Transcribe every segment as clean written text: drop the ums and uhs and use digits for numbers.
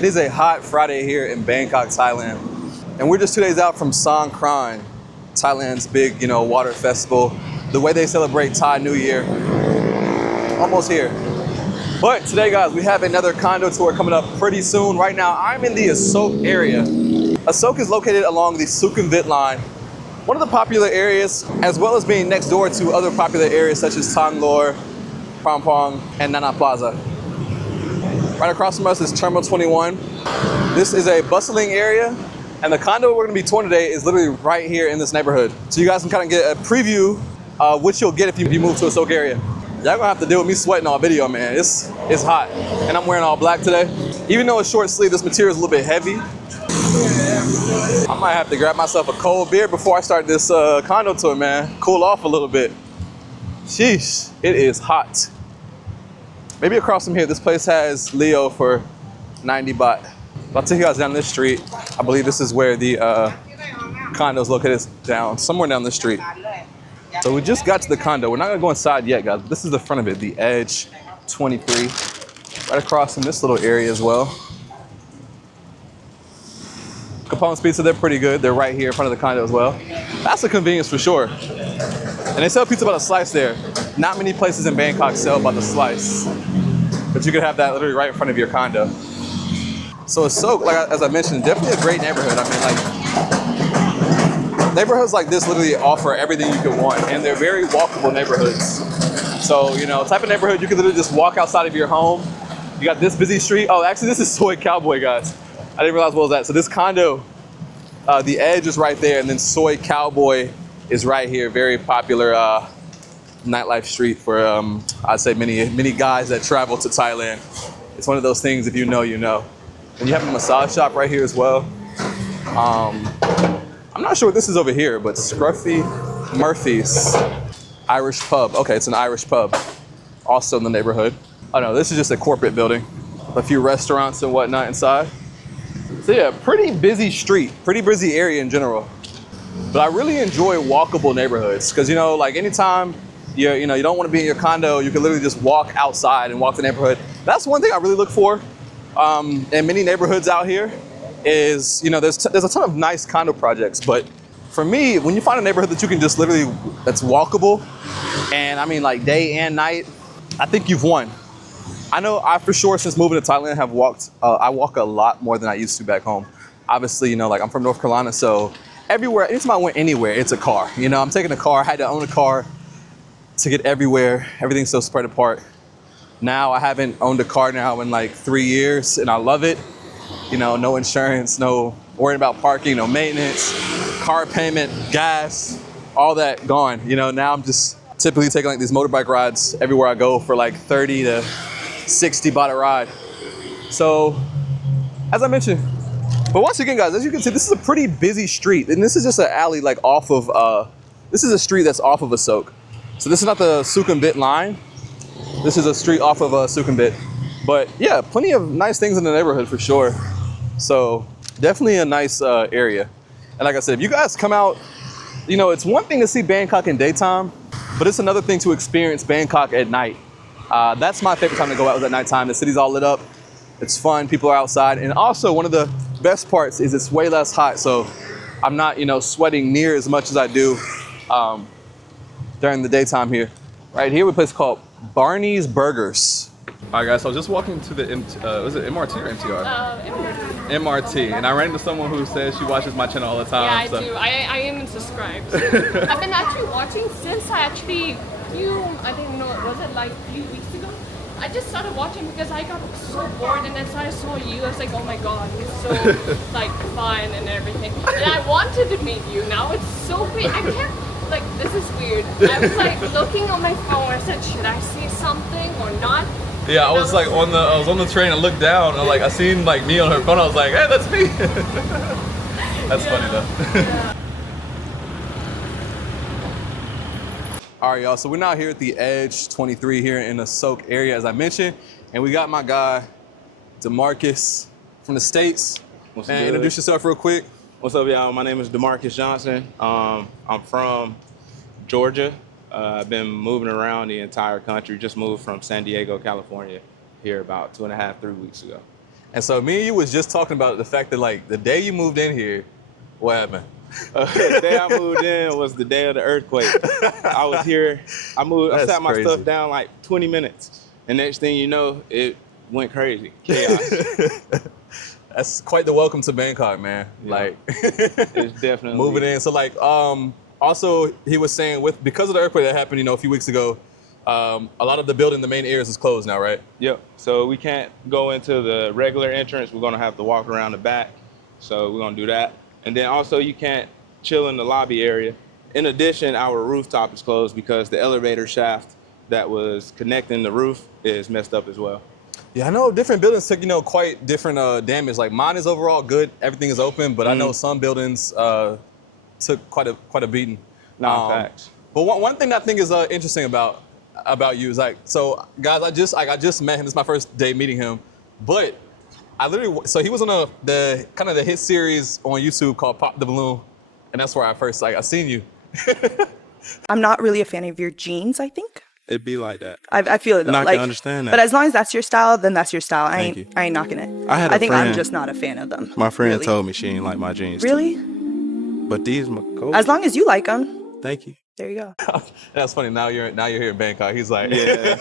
It is a hot Friday here in Bangkok, Thailand. And we're just 2 days out from Songkran, Thailand's big, water festival. The way they celebrate Thai New Year. Almost here. But today, guys, we have another condo tour coming up pretty soon. Right now, I'm in the Asoke area. Asoke is located along the Sukhumvit line, one of the popular areas, as well as being next door to other popular areas such as Tanglor, Prampong, and Nana Plaza. Right across from us is Terminal 21. This is a bustling area, and the condo we're gonna be touring today is literally right here in this neighborhood. So you guys can kind of get a preview of what you'll get if you move to Asoke area. Y'all gonna have to deal with me sweating all video, man. It's hot, and I'm wearing all black today. Even though it's short sleeve, this material is a little bit heavy. I might have to grab myself a cold beer before I start this condo tour, man. Cool off a little bit. Sheesh, it is hot. Maybe across from here, this place has Leo for 90 baht. I'll take you guys down this street. I believe this is where the condo is located, down somewhere down the street. So we just got to the condo. We're not gonna go inside yet, guys. But this is the front of it, the Edge 23. Right across from this little area as well. Capone's Pizza, they're pretty good. They're right here in front of the condo as well. That's a convenience for sure. And they sell pizza by the slice there. Not many places in Bangkok sell by the slice. But you could have that literally right in front of your condo. So Asoke, as I mentioned, definitely a great neighborhood. I mean, neighborhoods like this literally offer everything you could want, and they're very walkable neighborhoods. So, type of neighborhood you can literally just walk outside of your home. You got this busy street. Oh, actually, this is Soy Cowboy, guys. I didn't realize what was that. So this condo, the Edge is right there, and then Soy Cowboy is right here. Very popular nightlife street for, I'd say, many guys that travel to Thailand. It's one of those things, if you know, you know. And you have a massage shop right here as well. I'm not sure what this is over here, but Scruffy Murphy's Irish Pub. Okay, it's an Irish pub, also in the neighborhood. Oh no, this is just a corporate building. A few restaurants and whatnot inside. So yeah, pretty busy street, pretty busy area in general. But I really enjoy walkable neighborhoods because, like anytime you don't want to be in your condo, you can literally just walk outside and walk the neighborhood. That's one thing I really look for in many neighborhoods out here is, there's a ton of nice condo projects. But for me, when you find a neighborhood that you can just literally, that's walkable, and I mean like day and night, I think you've won. I know I for sure since moving to Thailand have walked, I walk a lot more than I used to back home. Obviously, I'm from North Carolina, so everywhere, anytime I went anywhere, it's a car. I'm taking a car, I had to own a car to get everywhere. Everything's so spread apart. Now I haven't owned a car now in like 3 years, and I love it. No insurance, no worrying about parking, no maintenance, car payment, gas, all that gone. Now I'm just typically taking like these motorbike rides everywhere I go for like 30 to 60 baht a ride. So, as I mentioned, but once again, guys, as you can see, this is a pretty busy street, and this is just an alley like off of, this is a street that's off of Asoke. So this is not the Sukhumvit line. This is a street off of Sukhumvit. But yeah, plenty of nice things in the neighborhood for sure. So definitely a nice area. And like I said, if you guys come out, it's one thing to see Bangkok in daytime, but it's another thing to experience Bangkok at night. That's my favorite time to go out, is at nighttime. The city's all lit up. It's fun. People are outside. And also one of the best parts is it's way less hot. So I'm not, sweating near as much as I do during the daytime here. Right here, we have a place called Barney's Burgers. All right, guys, so I was just walking to the, was it MRT or MTR? MRT. And I ran into someone who says she watches my channel all the time. Yeah, I do. I am subscribed. I've been actually watching since I actually I didn't know, was it like a few weeks ago? I just started watching because I got so bored, and then I saw you. I was like, oh my god, he's so like fun and everything. And I wanted to meet you. Now it's so weird. I can't, like, this is weird. I was like looking on my phone. I said, should I see something or not? Yeah, I was like I was on the train and looked down and I seen like me on her phone. I was like, hey, that's me. That's funny though. Yeah. All right, y'all, so we're now here at the Edge 23 here in the Asoke area, as I mentioned, and we got my guy, DeMarcus from the States. What's and good? Introduce yourself real quick. What's up, y'all? My name is DeMarcus Johnson. I'm from Georgia. I've been moving around the entire country. Just moved from San Diego, California, here about 2.5, 3 weeks ago. And so me and you was just talking about the fact that like the day you moved in here, what happened? The day I moved in was the day of the earthquake. I was here. I That's sat my crazy. stuff down like 20 minutes. And next thing you know, it went crazy. Chaos. That's quite the welcome to Bangkok, man. Yeah. Like It's definitely moving in. So like also he was saying because of the earthquake that happened, a few weeks ago, a lot of the building, the main areas is closed now, right? Yep. So we can't go into the regular entrance. We're gonna have to walk around the back. So we're gonna do that. And then also you can't chill in the lobby area. In addition, our rooftop is closed because the elevator shaft that was connecting the roof is messed up as well. Yeah, I know different buildings took, quite different damage. Like mine is overall good, everything is open, but I know some buildings took quite a beating. Facts. But one thing that I think is interesting about you is like, so guys, I just met him. This is my first day meeting him, but so he was on the kind of the hit series on YouTube called Pop the Balloon, and that's where I seen you. I'm not really a fan of your jeans, I think. It'd be like that. I feel it though. And I like, can understand that. But as long as that's your style, then that's your style. Thank you. I ain't knocking it. I think I'm just not a fan of them. My friend really. told me she didn't like my jeans. Really? Too. But these my coats. As long as you like them. Thank you. There you go. That's funny. Now you're here in Bangkok. He's like, yeah,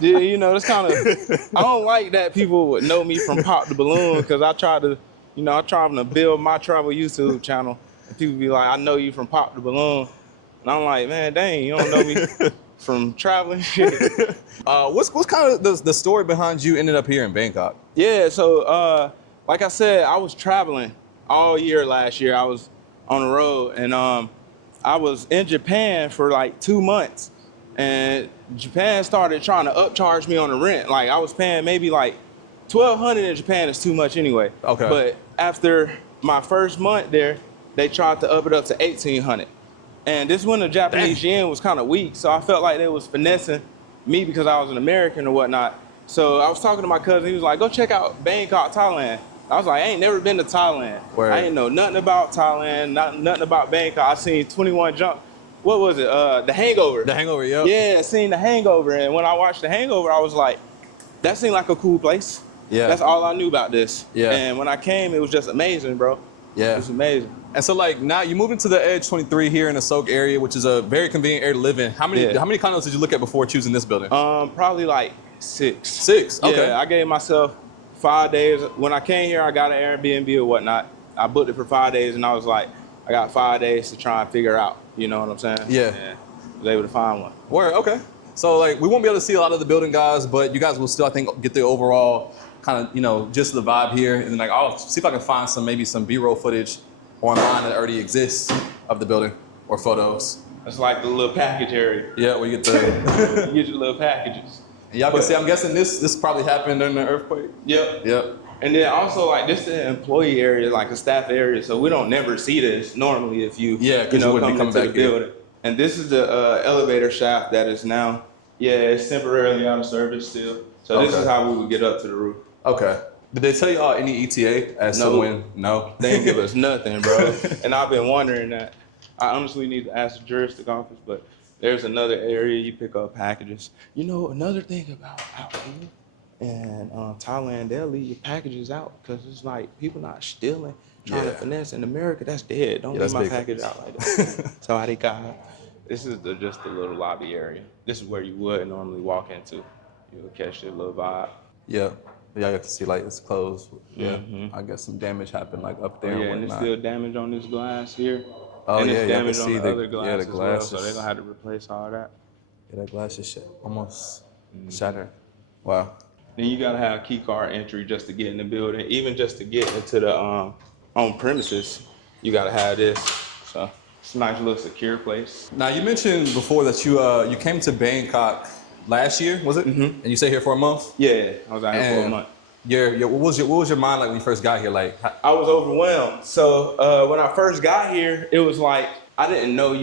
it's kind of. I don't like that people would know me from Pop the Balloon because I try to build my travel YouTube channel, and people be like, I know you from Pop the Balloon, and I'm like, man, dang, you don't know me from traveling. What's kind of the story behind you ended up here in Bangkok? Yeah, so like I said, I was traveling all year last year. I was on the road, and I was in Japan for like 2 months, and Japan started trying to upcharge me on the rent. Like I was paying maybe like $1,200 in Japan is too much anyway. Okay. But after my first month there, they tried to up it up to $1,800. And this is when the Japanese yen was kind of weak, so I felt like they was finessing me because I was an American or whatnot. So I was talking to my cousin. He was like, go check out Bangkok, Thailand. I was like, I ain't never been to Thailand. Word. I ain't know nothing about Thailand, nothing about Bangkok. I seen 21 Jump. What was it? The Hangover. The Hangover, yeah. Yeah, I seen The Hangover. And when I watched The Hangover, I was like, that seemed like a cool place. Yeah. That's all I knew about this. Yeah. And when I came, it was just amazing, bro. Yeah. It was amazing. And so like now you moved into the Edge 23 here in the Asoke area, which is a very convenient area to live in. How many condos did you look at before choosing this building? Probably like 6. 6? Okay. Yeah, I gave myself 5 days. When I came here, I got an Airbnb or whatnot. I booked it for 5 days, and I was like, I got 5 days to try and figure out. You know what I'm saying? Yeah. And I was able to find one. Word, okay. So like we won't be able to see a lot of the building guys, but you guys will still, I think, get the overall kind of, just the vibe here. And then like I'll see if I can find maybe some B-roll footage online that already exists of the building or photos. It's like the little package area. Yeah, where you get the You get your little packages. And y'all can see, I'm guessing this probably happened during the earthquake. Yep. And then also like this is an employee area, like a staff area, so we don't never see this normally if you you wouldn't be coming back the building. And this is the elevator shaft that is now, it's temporarily out of service still. So this is how we would get up to the roof. Okay. Did they tell y'all any ETA as to when? No. They didn't give us nothing, bro. And I've been wondering that. I honestly need to ask the juristic office, but there's another area you pick up packages. Another thing about out here in Thailand, they'll leave your packages out because it's like people not stealing, trying to finesse. In America, that's dead. Don't leave my package out like that. So how they got. This is just the little lobby area. This is where you would normally walk into. You'll catch that little vibe. Yeah. Y'all get to see like it's closed. Yeah. I guess some damage happened like up there. And there's still damage on this glass here. Oh, and yeah, it's damage on the other glass the glass as well, so they're gonna have to replace all that. Yeah, that glass is almost shattered. Wow. Then you gotta have key card entry just to get in the building. Even just to get into the on premises, you gotta have this. So it's a nice little secure place. Now you mentioned before that you came to Bangkok last year, was it? And you stayed here for a month? Yeah, I was out here for a month. What was your mind like when you first got here? Like, I was overwhelmed. So when I first got here, it was like I didn't know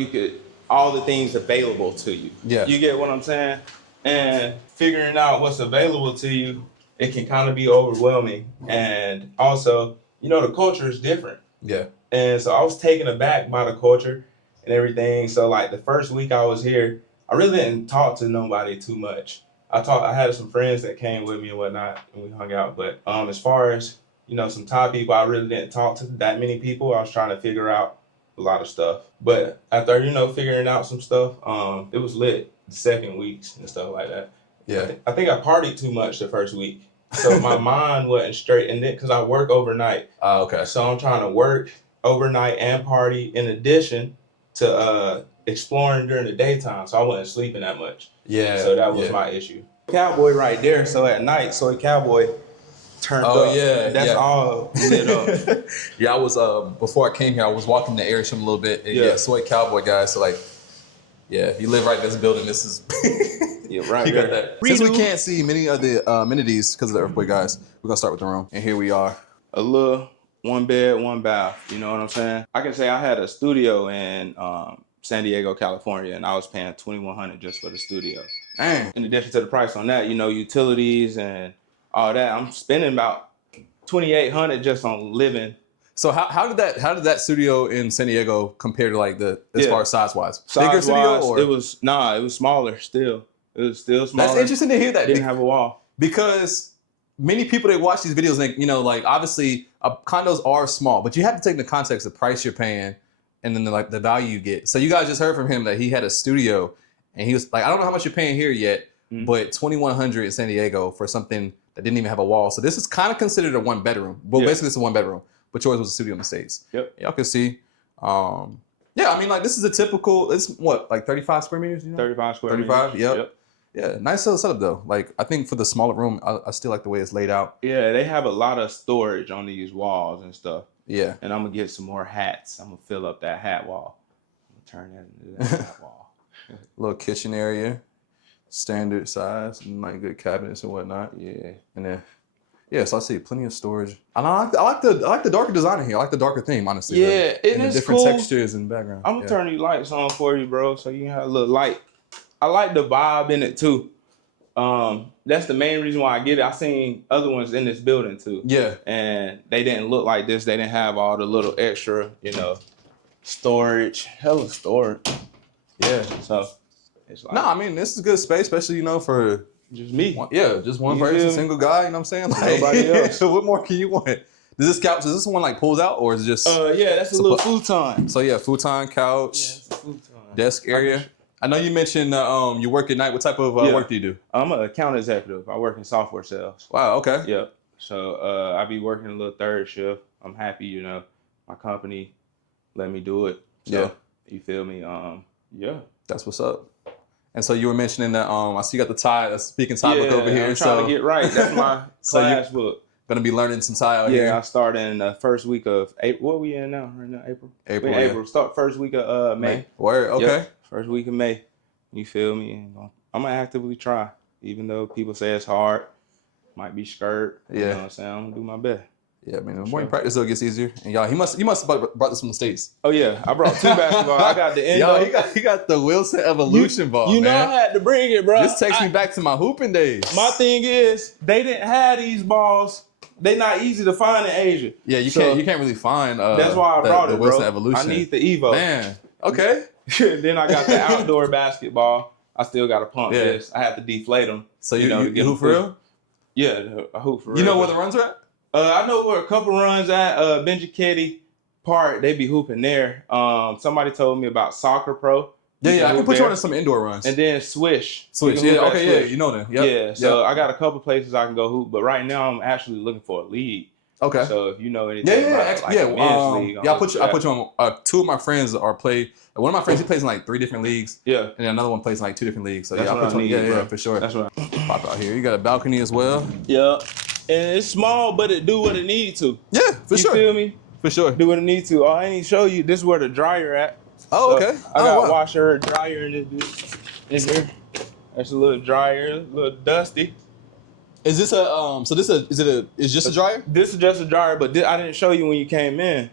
all the things available to you. Yeah. You get what I'm saying? And figuring out what's available to you, it can kind of be overwhelming. And also, the culture is different. Yeah. And so I was taken aback by the culture and everything. So like the first week I was here, I really didn't talk to nobody too much. I had some friends that came with me and whatnot, and we hung out. But as far as some Thai people, I really didn't talk to that many people. I was trying to figure out a lot of stuff. But after figuring out some stuff, it was lit the second weeks and stuff like that. Yeah. I think I partied too much the first week, so my mind wasn't straight. And then because I work overnight, okay. So I'm trying to work overnight and party in addition to exploring during the daytime. So I wasn't sleeping that much. Yeah. So that was my issue. Cowboy right there. So at night, Soy Cowboy turned up. Oh yeah. That's all lit up. Yeah, I was before I came here, I was walking the area a little bit. And yeah, Soy Cowboy guy. So like, yeah, if you live right in this building, this is yeah, right. You got that. Since we can't see many of the amenities because of the earthquake, guys, we're gonna start with the room. And here we are. A little 1 bed, 1 bath. You know what I'm saying? I can say I had a studio in San Diego, California, and I was paying $2,100 just for the studio. Dang. In addition to the price on that, utilities and all that, I'm spending about $2,800 just on living. So how did that studio in San Diego compare to like as far as size wise? Bigger Size-wise, studio or it was smaller still. It was still smaller. That's interesting to hear that. Didn't have a wall. Because many people that watch these videos, like obviously condos are small, but you have to take into context the price you're paying and then the value you get. So you guys just heard from him that he had a studio and he was like, I don't know how much you're paying here yet, but $2,100 in San Diego for something that didn't even have a wall. So this is kind of considered a 1 bedroom. Well, basically it's a 1 bedroom, but yours was a studio in the States. Yep. Y'all can see. Yeah, I mean, like this is a typical, it's what, like 35 square meters? 35 square meters. 35, yep. Yeah, nice little setup though. Like I think for the smaller room, I still like the way it's laid out. Yeah, they have a lot of storage on these walls and stuff. Yeah. And I'm gonna get some more hats. I'm gonna fill up that hat wall. I'm gonna turn that into that hat wall. Little kitchen area, standard size, and like good cabinets and whatnot. Yeah. And then so I see plenty of storage. And I like the darker design in here. I like the darker theme, honestly. Yeah, it is the different cool. textures and background. I'm gonna turn these lights on for you, bro, so you can have a little light. I like the vibe in it too. That's the main reason why I get it. I seen other ones in this building too. Yeah. And they didn't look like this. They didn't have all the little extra, storage. Hella storage. Yeah. So it's like, no, I mean this is good space, especially for just me. Just one person, single guy. You know what I'm saying? Like, nobody else. What more can you want? Does this one like pulls out or is it just? Yeah, that's a little futon. So yeah, futon, couch, it's a futon. Desk area. I know you mentioned you work at night. What type of work do you do? I'm an account executive. I work in software sales. Wow. Okay. Yep. So I be working a little third shift. I'm happy, my company let me do it. So, yeah. You feel me? Yeah. That's what's up. And so you were mentioning that I see you got the Thai, speaking Thai book over here. I'm trying to get right. That's my class book. Gonna be learning some Thai out here. Yeah, I started in the first week of April. What are we in now? Right now, April. April. Start first week of May. Word. Okay. Yep. First week of May. You feel me? And I'm gonna actively try, even though people say it's hard. Might be scared. Yeah. You know what I'm saying? I'm gonna do my best. Yeah, man. The more you practice, though, it gets easier. And y'all, he must have brought this from the States. Oh yeah, I brought 2 basketballs. I got the Endo. Yo, he got the Wilson Evolution ball. You know man. I had to bring it, bro. This takes me back to my hooping days. My thing is, they didn't have these balls. They not easy to find in Asia. Yeah, you can't really find. That's why I brought the it, Wilson bro. Evolution. I need the Evo. Man, okay. Then I got the outdoor basketball. I still got to pump this. I have to deflate them. So you hoop for real? Yeah, I hoop for real. You know where the runs are at? I know where a couple runs at. Benjiketti Park, they be hooping there. Somebody told me about Soccer Pro. Yeah, I can put you on some indoor runs. And then Swish. Yeah, okay, Swish. Yeah, you know them. Yep. Yeah, so I got a couple places I can go hoop, but right now I'm actually looking for a league. Okay. So if you know anything about like a men's league, I'll put you on. 2 of my friends one of my friends, he plays in like 3 different leagues. Yeah. And another one plays in like 2 different leagues. So That's I'll put you on. Yeah, for sure. That's right. Pop out here. You got a balcony as well. Yeah. And it's small, but it do what it need to. Yeah, for sure. You feel me? For sure. Do what it need to. Oh, I ain't show you. This is where the dryer at. Oh, okay. I got washer, dryer in this bitch. In here. That's a little dryer, a little dusty. Is this is just a dryer? This is just a dryer, but I didn't show you when you came in.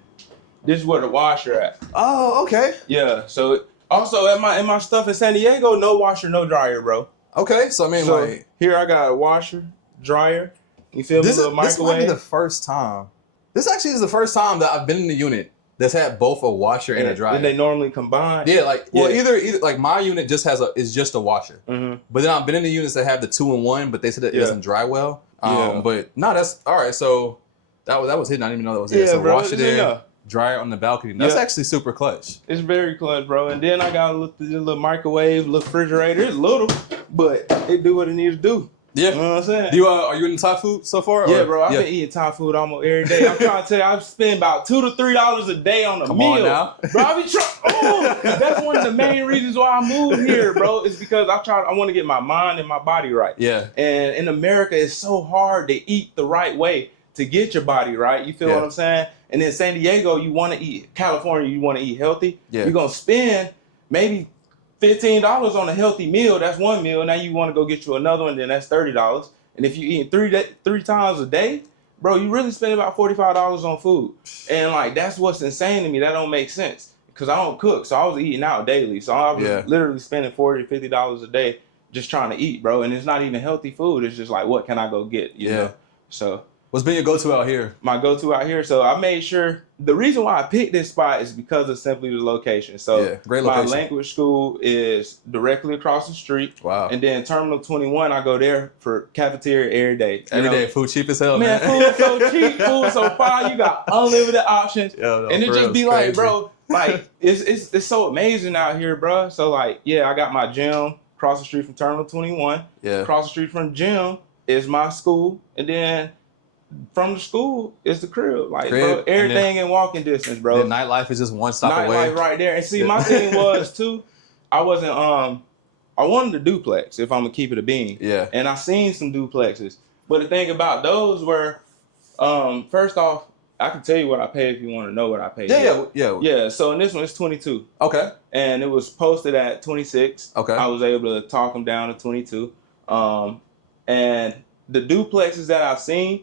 This is where the washer at. Oh, okay. Yeah. So also in my stuff in San Diego, no washer, no dryer, bro. Okay. So I mean, like here I got a washer, dryer. You feel me? This might be the first time. This actually is the first time that I've been in the unit that's had both a washer and a dryer. And they normally combine. Yeah, either like my unit just is just a washer. Mm-hmm. But then I've been in the units that have the 2-in-1, but they said that it doesn't dry well. But no, that's all right. So that was hidden. I didn't even know that was there. So bro, washer there, dryer on the balcony. That's actually super clutch. It's very clutch, bro. And then I got a little microwave, little refrigerator. It's little, but it do what it needs to do. Yeah. You know what I'm saying? Are you in Thai food so far? Yeah, bro. I've been eating Thai food almost every day. I'm trying to tell you, I spend about $2 to $3 a day on a meal. On now. Bro, I be trying. That's one of the main reasons why I moved here, bro. It's because I want to get my mind and my body right. Yeah. And in America, it's so hard to eat the right way to get your body right. You feel what I'm saying? And in San Diego, you want to eat. California, you want to eat healthy. Yeah. You're gonna spend maybe $15 on a healthy meal. That's one meal. Now you want to go get you another one, then that's $30. And if you eat three times a day, bro, you really spend about $45 on food. And like that's what's insane to me. That don't make sense because I don't cook, so I was eating out daily. So I was literally spending $40 to $50 a day just trying to eat, bro. And it's not even healthy food. It's just like, what can I go get? You know? So what's been your go-to out here? My go-to out here. So I made sure the reason why I picked this spot is because of simply the location. So great location. My language school is directly across the street. Wow. And then Terminal 21, I go there for cafeteria every day. Every day, food cheap as hell, man. Food so cheap, food so fine. You got unlimited options. And it just be like, bro, like it's so amazing out here, bro. So like, I got my gym across the street from Terminal 21. Yeah. Across the street from gym is my school, and then from the school is the crib. Like, bro, everything in walking distance, bro. The nightlife is just one stop away. Nightlife right there. And see, my thing was too, I wanted a duplex if I'm gonna keep it a bean. Yeah. And I seen some duplexes. But the thing about those were, first off, I can tell you what I paid if you want to know what I paid. Yeah. So in this one, it's 22. Okay. And it was posted at 26. Okay. I was able to talk them down to 22. And the duplexes that I've seen,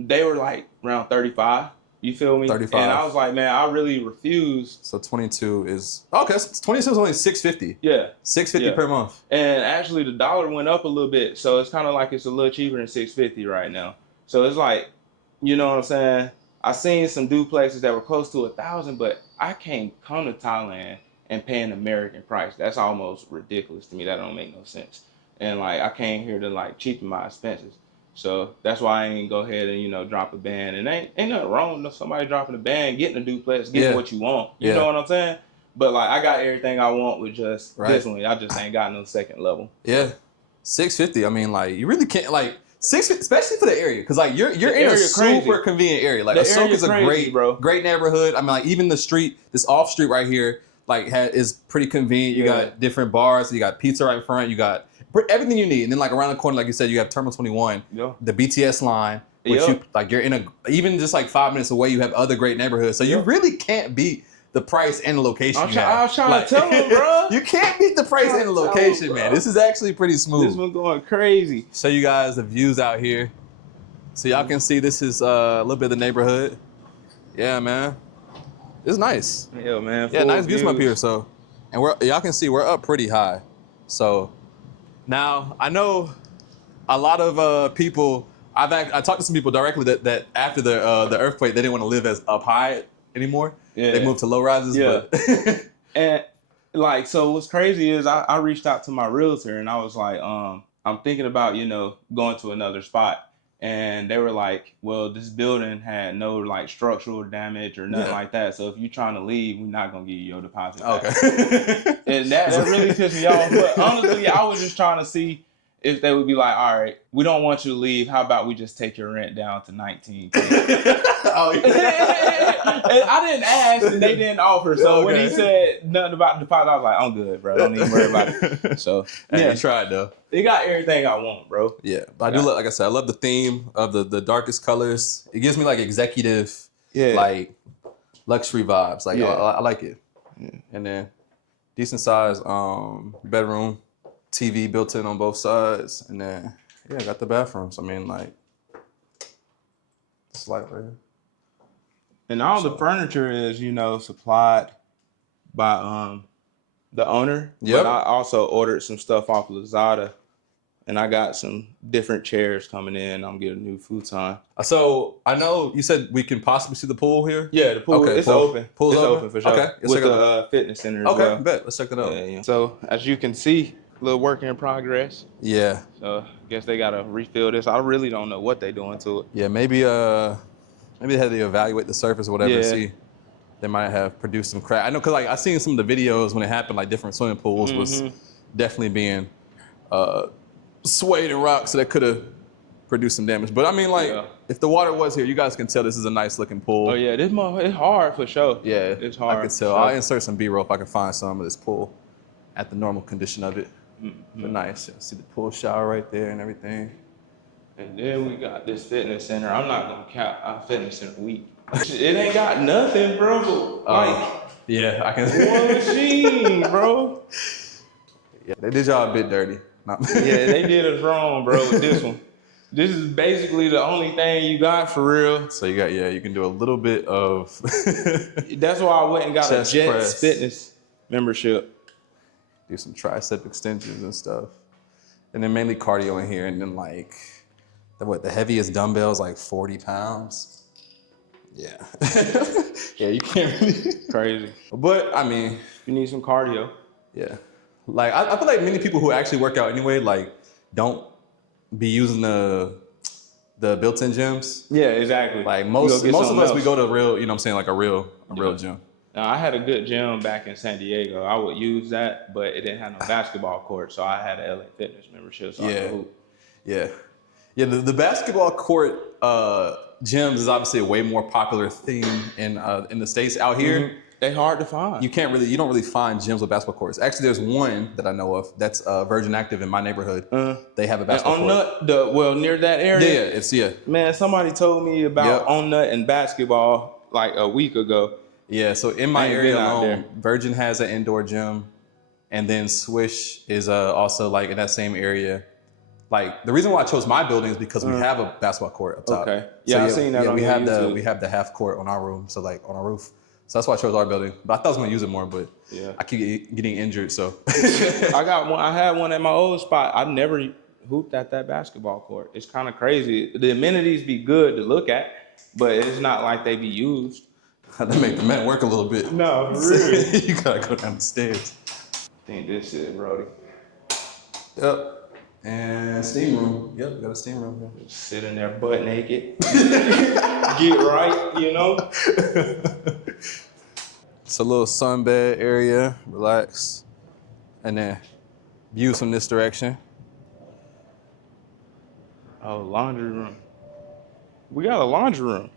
they were like around 35. You feel me? 35. And I was like, man, I really refuse. So 22 is okay. So 22 is only $650. Yeah, $650 per month. And actually, the dollar went up a little bit, so it's kind of like it's a little cheaper than $650 right now. So it's like, you know what I'm saying? I seen some duplexes that were close to $1,000, but I can't come to Thailand and pay an American price. That's almost ridiculous to me. That don't make no sense. And like, I came here to like cheapen my expenses. So that's why I ain't go ahead and, drop a band. And ain't nothing wrong with somebody dropping a band, getting a duplex, getting what you want. You know what I'm saying? But like, I got everything I want with just this one. I just ain't got no second level. Yeah. $650. I mean, like, you really can't, like, $650, especially for the area. Because, like, you're in a super convenient area. Like, Asoke is a great neighborhood. I mean, like, even the street, this off street right here, like, is pretty convenient. You got different bars. You got pizza right in front. You got everything you need. And then like around the corner, like you said, you have Terminal 21, the BTS line, which you're in even just like 5 minutes away, you have other great neighborhoods. So you really can't beat the price and the location. I was trying to tell him, bro. You can't beat the price and the location, man. This is actually pretty smooth. This one's going crazy. Show you guys the views out here. So y'all can see this is a little bit of the neighborhood. Yeah, man. It's nice. Yeah, man. Yeah, nice views from up here. So, and y'all can see we're up pretty high. So now I know a lot of people. I talked to some people directly that after the earthquake they didn't want to live as up high anymore. Yeah. They moved to low rises. Yeah. But and like, so what's crazy is I reached out to my realtor and I was like, I'm thinking about going to another spot. And they were like, well, this building had no like structural damage or nothing like that. So if you're trying to leave, we're not going to give you your deposit back. Okay. And that really pissed me off. But honestly, I was just trying to see if they would be like, all right, we don't want you to leave. How about we just take your rent down to $19,000? Oh, yeah. And I didn't ask and they didn't offer. So when he said nothing about the deposit, I was like, I'm good, bro. Don't even worry about it. So yeah, you tried though. They got everything I want, bro. Yeah, but I do like I said, I love the theme of the darkest colors. It gives me like executive, like luxury vibes. Like I like it. Yeah. And then decent size bedroom, TV built in on both sides, and then I got the bathrooms. I mean, like it's like right here. And all the furniture is, supplied by the owner. Yep. But I also ordered some stuff off Lazada And I got some different chairs coming in. I'm getting a new futon. So I know you said we can possibly see the pool here. Yeah, the pool. Okay, It's pool. open. Pool's it's open? open for sure. Okay, let's With check it the fitness center as Okay, well. bet. Let's check that out. Yeah. So as you can see, a little work in progress. Yeah. So I guess they gotta refill this. I really don't know what they're doing to it. Yeah, maybe they had to evaluate the surface or whatever to Yeah. see. They might have produced some crack. I know, cause like I seen some of the videos when it happened, like different swimming pools was definitely being swayed and rocked, so that could have produced some damage. But I mean, like, if the water was here, you guys can tell this is a nice looking pool. Oh yeah, this it's hard for sure. Yeah, it's hard. I can tell. I'll insert some B-roll if I can find some of this pool at the normal condition of it. But nice. See the pool shower right there and everything. And then we got this fitness center. I'm not gonna count our fitness center week. It ain't got nothing, bro. Like yeah, I can. one machine, bro. Yeah, they did y'all a bit dirty. Yeah, they did us wrong, bro, with this one. This is basically the only thing you got for real. So you got, you can do a little bit of. That's why I went and got Chest a Jets press. fitness membership. Do some tricep extensions and stuff. And then mainly cardio in here. And then like, the heaviest dumbbells, like 40 pounds. Yeah. Yeah, you can't really. Crazy. But I mean. You need some cardio. Yeah. Like, I feel like many people who actually work out anyway, like, don't be using the built-in gyms. Yeah, exactly. Like most of us, we go to real, you know what I'm saying, like a real gym. Now, I had a good gym back in San Diego. I would use that, but it didn't have no basketball court, so I had an LA Fitness membership. So I could hoop. Yeah. The basketball court gyms is obviously a way more popular thing in the States. Out here, they hard to find. You don't really find gyms with basketball courts. Actually, there's one that I know of that's Virgin Active in my neighborhood. They have a basketball court. Near that area. Yeah, Man, somebody told me about On Nut and basketball like a week ago. Yeah, so in my area alone, Virgin has an indoor gym, and then Swish is also like in that same area. Like the reason why I chose my building is because we have a basketball court up top. Okay. Yeah, I've seen that on YouTube. We have the half court on our room, so like on our roof. So that's why I chose our building. But I thought I was gonna use it more, but I keep getting injured. So I had one at my old spot. I never hooped at that basketball court. It's kind of crazy. The amenities be good to look at, but it's not like they be used. They make the men work a little bit. No, really. You gotta go down the stairs. I think this is Brody. Yep. And steam room. Yep, we got a steam room here. Just sit in there butt naked. Get right, you know? It's a little sunbed area. Relax. And then views from this direction. Oh, laundry room. We got a laundry room.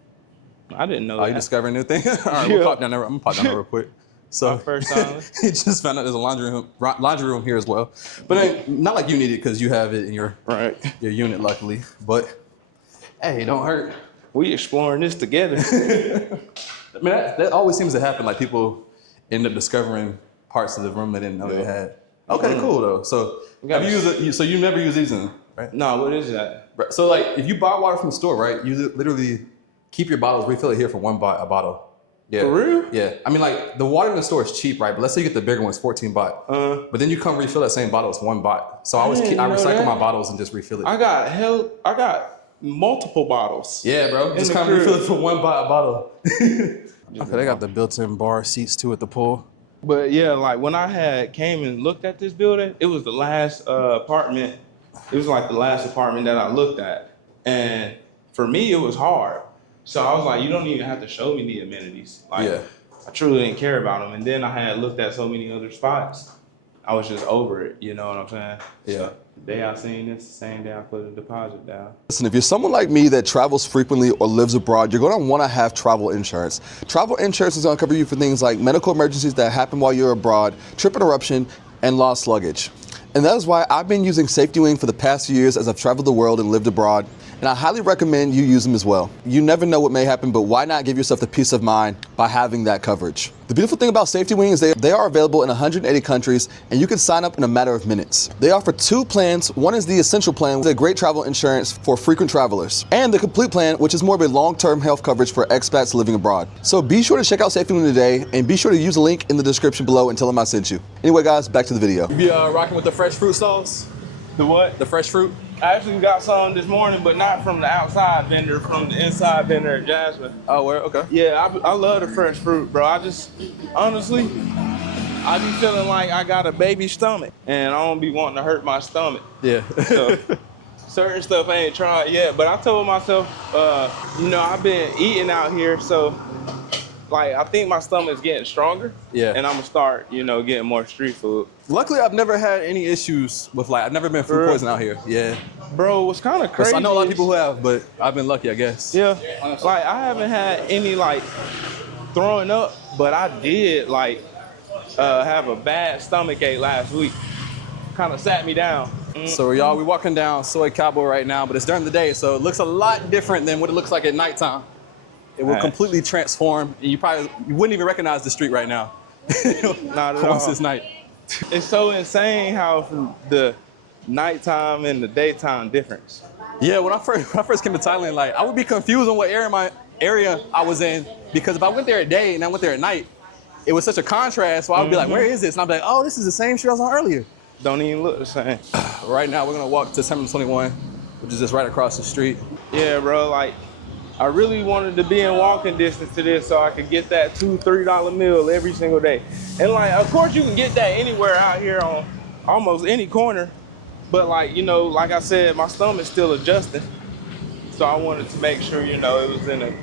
I didn't know that. Oh, you discovering a new thing? All right, we'll pop down there. I'm gonna pop down there real quick. So first time. he just found out there's a laundry room here as well. But not like you need it because you have it in your unit, luckily. But hey, it don't hurt. We exploring this together. I mean, that always seems to happen. Like people end up discovering parts of the room they didn't know they had. Okay, cool though. So have you used it? So you never use these in, right? No, what is that? So like if you buy water from the store, right? You literally keep your bottles, refill it here for a bottle. Yeah. For real? Yeah. I mean, like the water in the store is cheap, right? But let's say you get the bigger one, it's 14 baht. But then you come refill that same bottle, it's 1 baht. So I recycle my bottles and just refill it. I got multiple bottles. Yeah, bro. Just come refill it for 1 baht a bottle. Okay, they got the built-in bar seats too at the pool. But yeah, like when I came and looked at this building, it was the last apartment. It was like the last apartment that I looked at. And for me, it was hard. So I was like, you don't even have to show me the amenities. Like, I truly didn't care about them. And then I had looked at so many other spots. I was just over it. You know what I'm saying? Yeah. So the day I seen this, the same day I put a deposit down. Listen, if you're someone like me that travels frequently or lives abroad, you're going to want to have travel insurance. Travel insurance is going to cover you for things like medical emergencies that happen while you're abroad, trip interruption, and lost luggage. And that is why I've been using Safety Wing for the past few years as I've traveled the world and lived abroad. And I highly recommend you use them as well. You never know what may happen, but why not give yourself the peace of mind by having that coverage? The beautiful thing about Safety Wing is they are available in 180 countries, and you can sign up in a matter of minutes. They offer 2 plans. One is the Essential Plan, with a great travel insurance for frequent travelers, and the Complete Plan, which is more of a long-term health coverage for expats living abroad. So be sure to check out Safety Wing today, and be sure to use the link in the description below and tell them I sent you. Anyway, guys, back to the video. You be rocking with the fresh fruit sauce? The what? The fresh fruit? I actually got some this morning, but not from the outside vendor, from the inside vendor at Jasmine. Oh, where? Okay. Yeah, I love the fresh fruit, bro. I just, honestly, I be feeling like I got a baby stomach, and I don't be wanting to hurt my stomach. Yeah. So, certain stuff I ain't tried yet, but I told myself, you know, I've been eating out here, so like I think my stomach's getting stronger. Yeah. And I'm gonna start, you know, getting more street food. Luckily, I've never had any issues with like, I've never been food poisoning out here. Yeah. Bro, what's kind of crazy? I know a lot of people who have, but I've been lucky, I guess. Yeah. Like I haven't had any like throwing up, but I did like have a bad stomach ache last week. Kind of sat me down. So y'all, we're walking down Soy Cabo right now, but it's during the day, so it looks a lot different than what it looks like at nighttime. It will completely transform, and you wouldn't even recognize the street right now. Not at all. Once it's night. It's so insane how the nighttime and the daytime difference. Yeah, when I first came to Thailand, like I would be confused on what area I was in, because if I went there at day and I went there at night, it was such a contrast. So I would be like, where is this? And I'd be like, oh, this is the same street I was on earlier. Don't even look the same. Right now, we're gonna walk to Terminal 21, which is just right across the street. Yeah, bro, like I really wanted to be in walking distance to this so I could get that $2-3 meal every single day. And like, of course you can get that anywhere out here on almost any corner. But like, you know, like I said, my stomach's still adjusting. So I wanted to make sure, you know, it was in a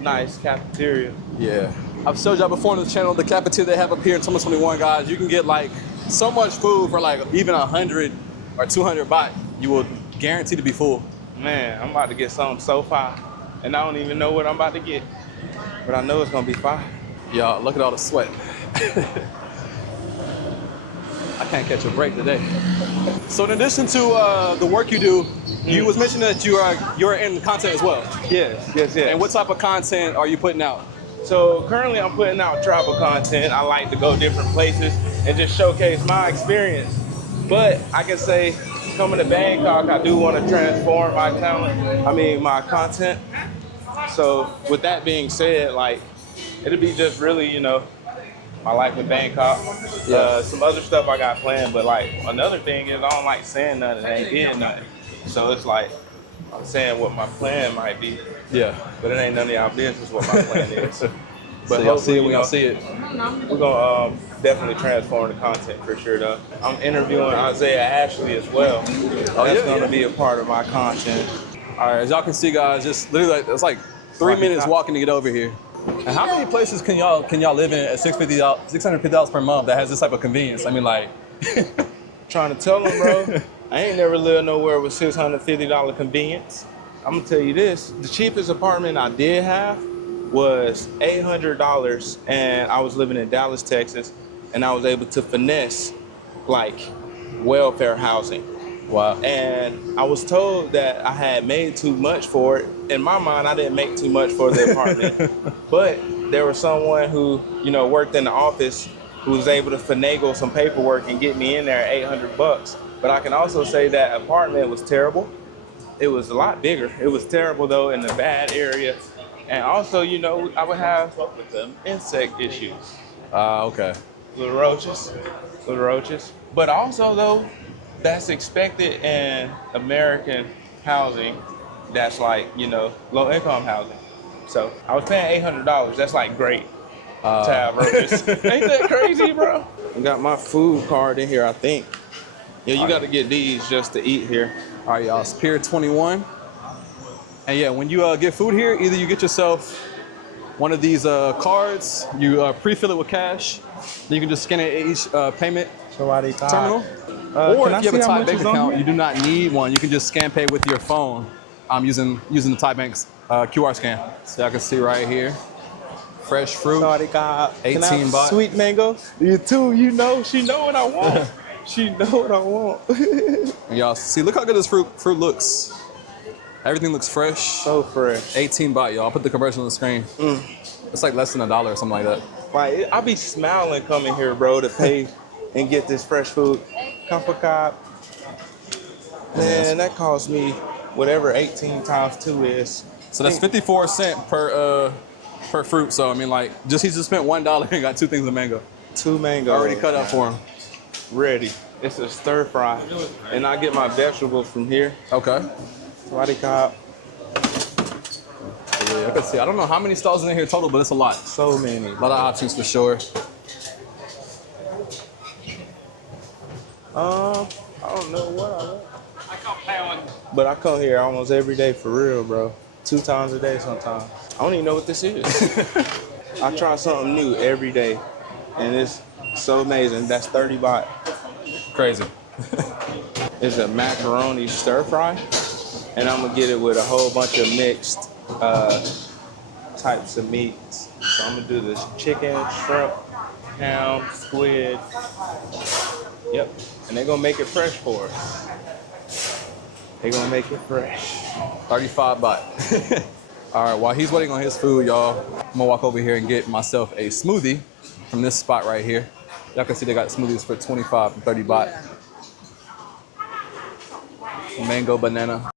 nice cafeteria. Yeah. I've showed y'all before on the channel, the cafeteria they have up here in Terminal 21, guys. You can get like so much food for like even 100 or 200 baht. You will guarantee to be full. Man, I'm about to get something so fire. And I don't even know what I'm about to get. But I know it's gonna be fire. Y'all, look at all the sweat. I can't catch a break today. So in addition to the work you do, you was mentioning that you're in content as well. Yes. And what type of content are you putting out? So currently I'm putting out travel content. I like to go different places and just showcase my experience. But I can say, coming to Bangkok, I do want to transform my content. So with that being said, like, it'll be just really, you know, my life in Bangkok. Some other stuff I got planned, but like another thing is I don't like saying nothing and ain't getting nothing. So it's like I'm saying what my plan might be. Yeah. But it ain't none of y'all business what my plan is. But so y'all see it when y'all see it. We're gonna definitely transform the content for sure though. I'm interviewing Isaiah Ashley as well. That's gonna be a part of my content. All right, as y'all can see, guys, just literally it's like 3 minutes walking to get over here. And how many places can y'all live in at $650 per month that has this type of convenience? I mean, like, trying to tell them, bro, I ain't never lived nowhere with $650 convenience. I'm gonna tell you this: the cheapest apartment I did have was $800, and I was living in Dallas, Texas, and I was able to finesse like welfare housing. wow. And I was told that I had made too much for it. In my mind, I didn't make too much for the apartment, but there was someone who, you know, worked in the office who was able to finagle some paperwork and get me in there at $800. But I can also say that apartment was terrible. It was a lot bigger. It was terrible though in the bad area. And also, you know, I would have insect issues. Okay. Little roaches. But also though, that's expected in American housing that's like, you know, low income housing. So I was paying $800. That's like great to have roaches. Ain't that crazy, bro? I got my food card in here, I think. Yeah, you got to get these just to eat here. All right, y'all, it's Pier 21. And yeah, when you get food here, either you get yourself one of these cards, you pre-fill it with cash, then you can just scan it at each payment terminal. Or if you have a Thai bank account, you do not need one. You can just scan pay with your phone using the Thai Bank's QR scan. So y'all can see right here, fresh fruit, 18 baht. Sweet mango. You too, you know, she know what I want. She know what I want. And y'all see, look how good this fruit looks. Everything looks fresh. So fresh. 18 baht, y'all. I'll put the conversion on the screen. It's like less than $1 or something like that. Like, I be smiling coming here, bro, to pay and get this fresh food. Kampakap. Man, that cost me whatever 18 times 2 is. So that's 54 cents per fruit. So I mean, like, he just spent $1 and got 2 things of mango. 2 mangoes. Already cut up for him. Ready. It's a stir fry, and I get my vegetables from here. Okay. Wadi Cobb. Yeah, I can see. I don't know how many stalls in here total, but it's a lot. So many. A lot of options for sure. I don't know what I want. But I come here almost every day for real, bro. 2 times a day sometimes. I don't even know what this is. I try something new every day, and it's so amazing. That's 30 baht. Crazy. It's a macaroni stir fry, and I'm gonna get it with a whole bunch of mixed types of meats. So I'm gonna do this chicken, shrimp, ham, squid. Yep, and they're gonna make it fresh for us. They're gonna make it fresh. 35 baht. All right, while he's waiting on his food, y'all, I'm gonna walk over here and get myself a smoothie from this spot right here. Y'all can see they got smoothies for 25 and 30 baht. Mango banana.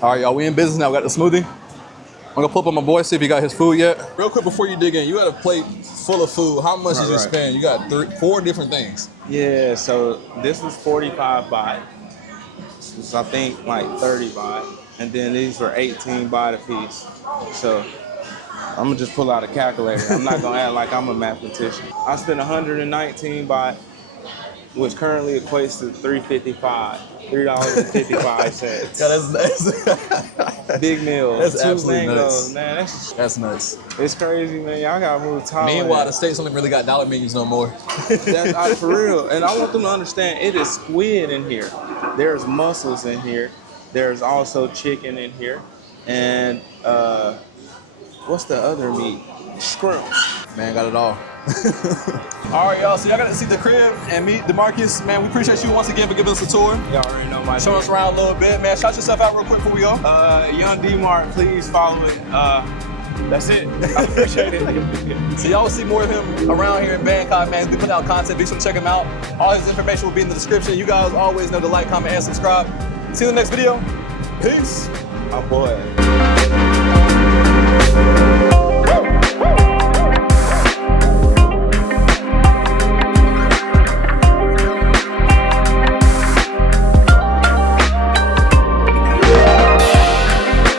All right, y'all, we in business now. We got the smoothie. I'm gonna pull up on my boy, see if he got his food yet. Real quick before you dig in, you got a plate full of food. How much did you spend? You got 4 different things. Yeah, so this was 45 baht. This was, I think, like 30 baht. And then these were 18 baht a piece. So I'm gonna just pull out a calculator. I'm not gonna act like I'm a mathematician. I spent 119 baht, which currently equates to $3.55. $3.55. Yeah, that's Big meal. That's 2 absolutely mangoes. nuts. Man, That's nuts. it's crazy, man. Y'all gotta move Thailand. Meanwhile, the States only really got dollar menus no more. That's for real. And I want them to understand it is squid in here. There's mussels in here. There's also chicken in here. And what's the other meat? Shrimp. Man, got it all. All right, y'all. So y'all got to see the crib and meet DeMarcus. Man, we appreciate you once again for giving us a tour. Y'all already know my Show us around a little bit, man. Shout yourself out real quick before we go. Young D-Mart, please follow it. That's it. I appreciate it. So y'all will see more of him around here in Bangkok, man. We put out content. Be sure to check him out. All his information will be in the description. You guys always know to like, comment, and subscribe. See you in the next video. Peace. My boy.